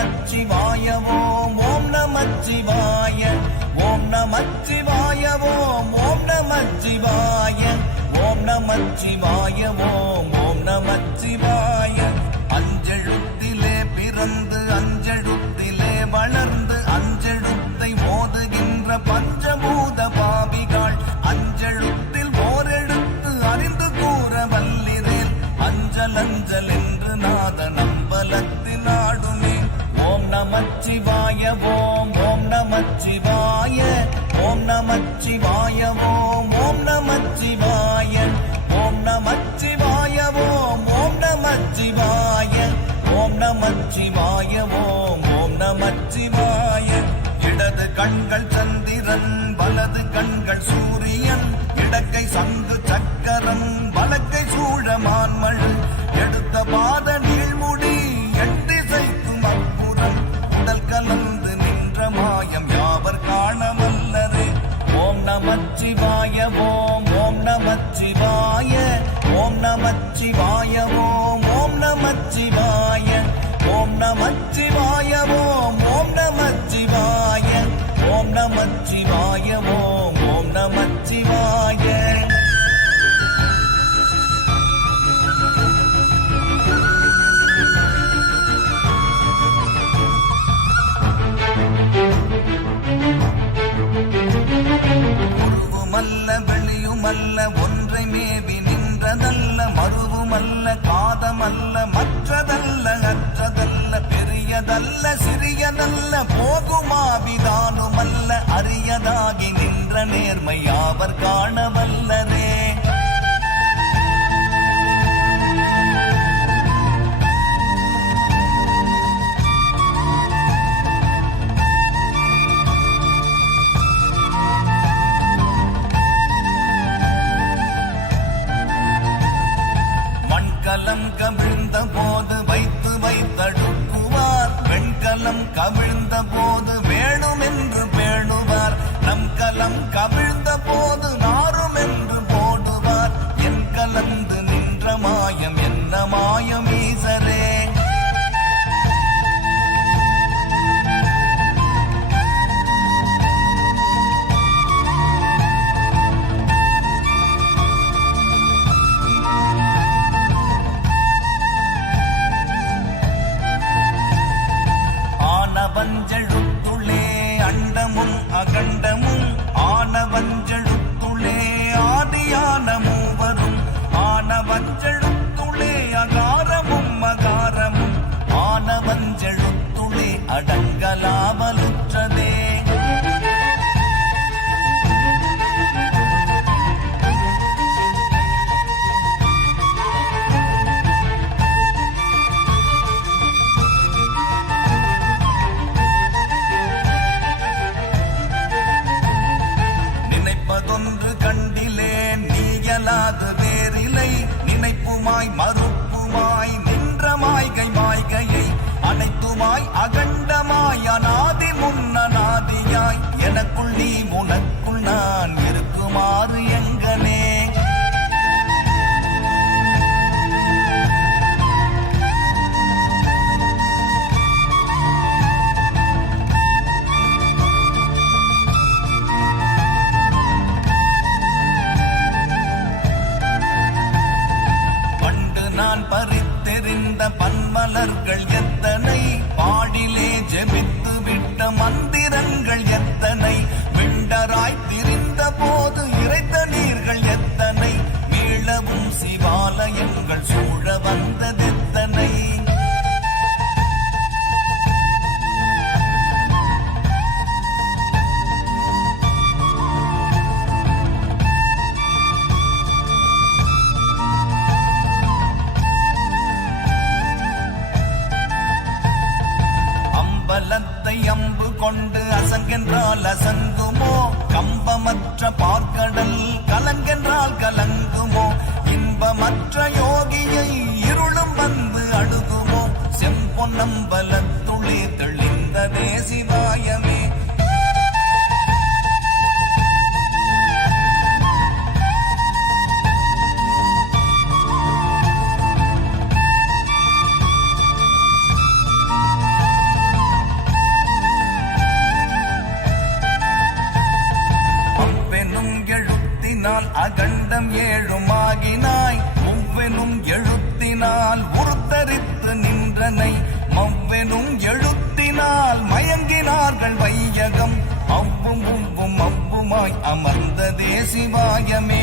நமச்சிவாய ஓம் ஓம் நமச்சிவாய. ஓம் நமச்சிவாய ஓம் ஓம் நமச்சிவாய. ஓம் நமச்சிவாய ஓம் ஓம் நமச்சிவாய. அஞ்செழுத்திலே பிறந்து அஞ்செழு நமச்சிவாய ஓம் ஓம் நமச்சிவாய ஓம் நமச்சிவாய ஓம் ஓம் நமச்சிவாய ஓம் நமச்சிவாய ஓம் ஓம் நமச்சிவாய ஓம் நமச்சிவாய ஓம் ஓம் நமச்சிவாய. இடது கண்கள் சந்திரன் வலது கண்கள் சூரியன் இடக்கை சங்கு சக்கரம் வலக்கை சூழமா ஓம் நமச்சிவாய ஓம் சிறியதல்ல போகுமாவிதானுமல்ல அரியதாகி நின்ற நேர்மை யாவர் காணவல்லரே. வெண்கலம் கவிழ்ந்த போது வேணும் என்று பேணுவார். நம் கலம் கவிழ்ந்த போது ஏதுமாய் மறுப்புமாய் நின்ற மாய்கை மாய்கையை அனைத்துமாய் அகண்டமாய் அநாதி முன்னநாதியாய் எனக்குள் நீ உனக்கு அதை அம்பு கொண்டு அசங்கென்றால் அசங்குமோ? கம்பமற்ற பார்க்கடல் கலங்கென்றால் கலங்குமோ? இன்பமற்ற யோகியை இருளும் வந்து அணுகுமோ? செம்பொன்னம்பலத்துளே see why you're me.